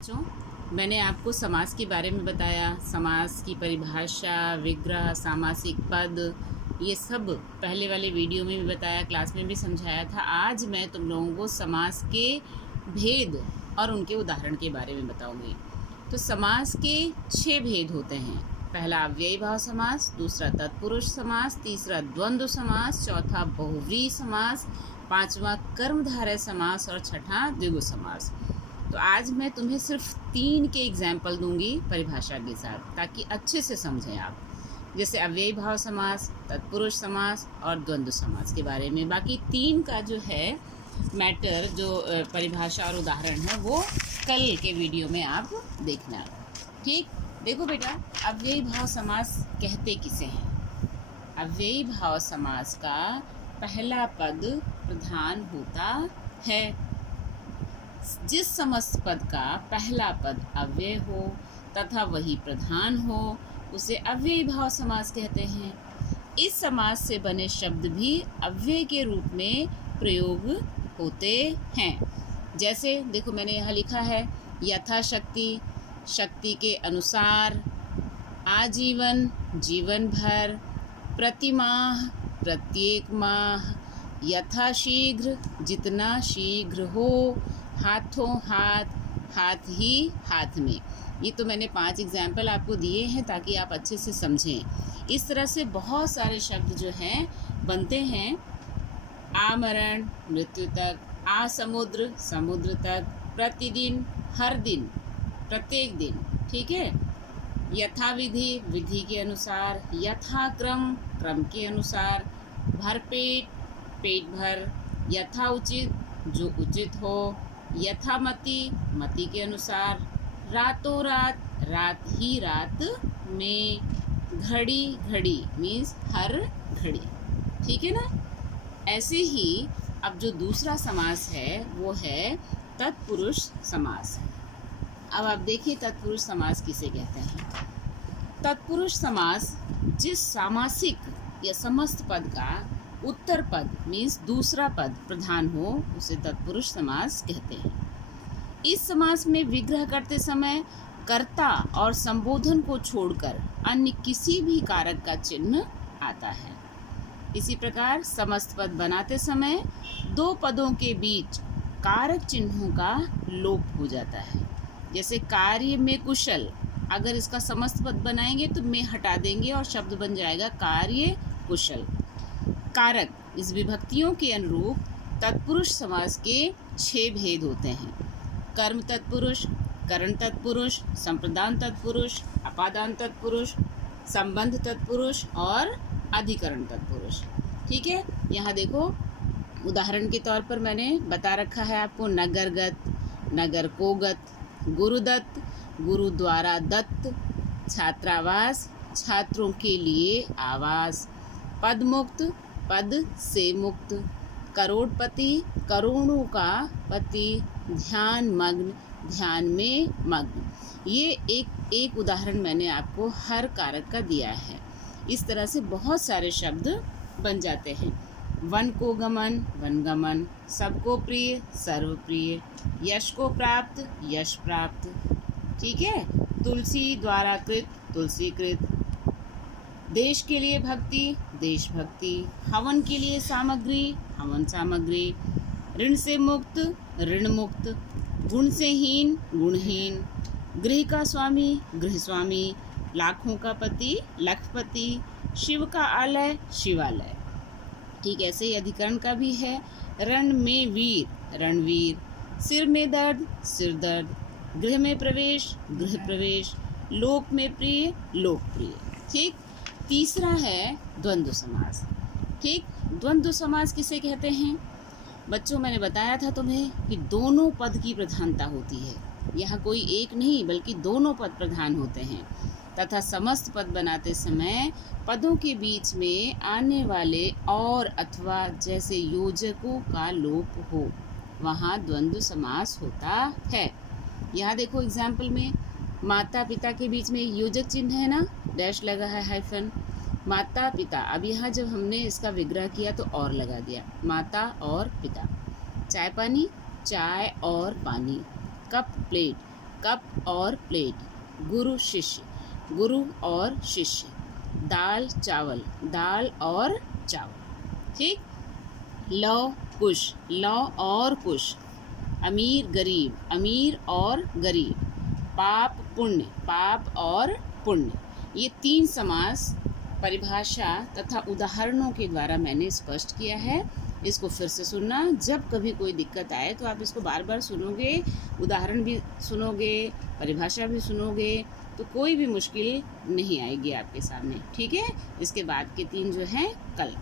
बच्चों, मैंने आपको समास के बारे में बताया। समास की परिभाषा, विग्रह, सामासिक पद, ये सब पहले वाले वीडियो में भी बताया, क्लास में भी समझाया था। आज मैं तुम लोगों को समास के भेद और उनके उदाहरण के बारे में बताऊंगी। तो समास के 6 भेद होते हैं। पहला अव्ययी भाव समास, दूसरा तत्पुरुष समास, तीसरा द्वंद्व समास, चौथा बहुव्रीहि समास, पांचवा कर्मधारय समास और छठा द्विगु समास। तो आज मैं तुम्हें सिर्फ 3 के एग्जाम्पल दूंगी परिभाषा के साथ, ताकि अच्छे से समझें आप। जैसे अव्ययी भाव समास, तत्पुरुष समास और द्वंद्व समास के बारे में। बाकी 3 का जो है मैटर, जो परिभाषा और उदाहरण है, वो कल के वीडियो में आप देखना। ठीक, देखो बेटा, अव्ययी भाव समास कहते किसे हैं? अव्ययी भाव समास का पहला पद प्रधान होता है। जिस समस्त पद का पहला पद अव्यय हो तथा वही प्रधान हो, उसे अव्ययी भाव समास कहते हैं। इस समास से बने शब्द भी अव्यय के रूप में प्रयोग होते हैं। जैसे देखो, मैंने यहाँ लिखा है यथाशक्ति, शक्ति के अनुसार, आजीवन, जीवन भर, प्रतिमाह, प्रत्येक माह, यथाशीघ्र, जितना शीघ्र हो, हाथों हाथ, हाथ ही हाथ में। ये तो मैंने 5 एग्जाम्पल आपको दिए हैं ताकि आप अच्छे से समझें। इस तरह से बहुत सारे शब्द जो हैं बनते हैं। आमरण, मृत्यु तक, आ समुद्र, समुद्र तक, प्रतिदिन, हर दिन, प्रत्येक दिन। ठीक है। यथाविधि, विधि के अनुसार, यथाक्रम, क्रम के अनुसार, भरपेट, पेट भर, यथा उचित, जो उचित हो, यथामति, मति के अनुसार, रातों रात, रात ही रात में, घड़ी घड़ी मीन्स हर घड़ी। ठीक है ना। ऐसे ही अब जो दूसरा समास है वो है तत्पुरुष समास। अब आप देखिए तत्पुरुष समास किसे कहते हैं। तत्पुरुष समास जिस सामासिक या समस्त पद का उत्तर पद मीन्स दूसरा पद प्रधान हो, उसे तत्पुरुष समास कहते हैं। इस समास में विग्रह करते समय कर्ता और संबोधन को छोड़कर अन्य किसी भी कारक का चिन्ह आता है। इसी प्रकार समस्त पद बनाते समय 2 पदों के बीच कारक चिन्हों का लोप हो जाता है। जैसे कार्य में कुशल, अगर इसका समस्त पद बनाएंगे तो में हटा देंगे और शब्द बन जाएगा कार्य कुशल। कारक, इस विभक्तियों के अनुरूप तत्पुरुष समास के 6 भेद होते हैं। कर्म तत्पुरुष, करण तत्पुरुष, संप्रदान तत्पुरुष, अपादान तत्पुरुष, संबंध तत्पुरुष और अधिकरण तत्पुरुष। ठीक है। यहाँ देखो, उदाहरण के तौर पर मैंने बता रखा है आपको। नगरगत, नगर को गत, गुरुदत्त, गुरु द्वारा दत्त, छात्रावास, छात्रों के लिए आवास, पद मुक्त, पद से मुक्त, करोड़पति, करोड़ों का पति, ध्यान मग्न, ध्यान में मग्न। ये एक उदाहरण मैंने आपको हर कारक का दिया है। इस तरह से बहुत सारे शब्द बन जाते हैं। वन को गमन, वनगमन, सबको प्रिय, सर्वप्रिय, यश को प्राप्त, यश प्राप्त। ठीक है। तुलसी द्वारा कृत, तुलसीकृत, देश के लिए भक्ति, देशभक्ति, हवन के लिए सामग्री, हवन सामग्री, ऋण से मुक्त, ऋण मुक्त, गुण से हीन, गुणहीन, गृह का स्वामी, गृह स्वामी, लाखों का पति, लखपति, शिव का आलय, शिवालय। ठीक, ऐसे ही अधिकरण का भी है। रण में वीर, रणवीर, सिर में दर्द, सिर दर्द, गृह में प्रवेश, गृह प्रवेश, लोक में प्रिय, लोकप्रिय। ठीक। तीसरा है द्वंद्व समास। ठीक, द्वंद्व समास किसे कहते हैं? बच्चों, मैंने बताया था तुम्हें कि दोनों पद की प्रधानता होती है। यहाँ कोई एक नहीं बल्कि दोनों पद प्रधान होते हैं तथा समस्त पद बनाते समय पदों के बीच में आने वाले और अथवा जैसे योजकों का लोप हो, वहाँ द्वंद्व समास होता है। यहाँ देखो एग्जाम्पल में, माता पिता के बीच में योजक चिन्ह है ना, डैश लगा है, हाइफन, माता पिता। अब यहाँ जब हमने इसका विग्रह किया तो और लगा दिया, माता और पिता। चाय पानी, चाय और पानी, कप प्लेट, कप और प्लेट, गुरु शिष्य, गुरु और शिष्य, दाल चावल, दाल और चावल। ठीक। लव कुश, लव और कुश, अमीर गरीब, अमीर और गरीब, पाप पुण्य, पाप और पुण्य। ये 3 समास परिभाषा तथा उदाहरणों के द्वारा मैंने स्पष्ट किया है। इसको फिर से सुनना, जब कभी कोई दिक्कत आए तो आप इसको बार बार सुनोगे, उदाहरण भी सुनोगे, परिभाषा भी सुनोगे, तो कोई भी मुश्किल नहीं आएगी आपके सामने। ठीक है। इसके बाद के 3 जो हैं कल।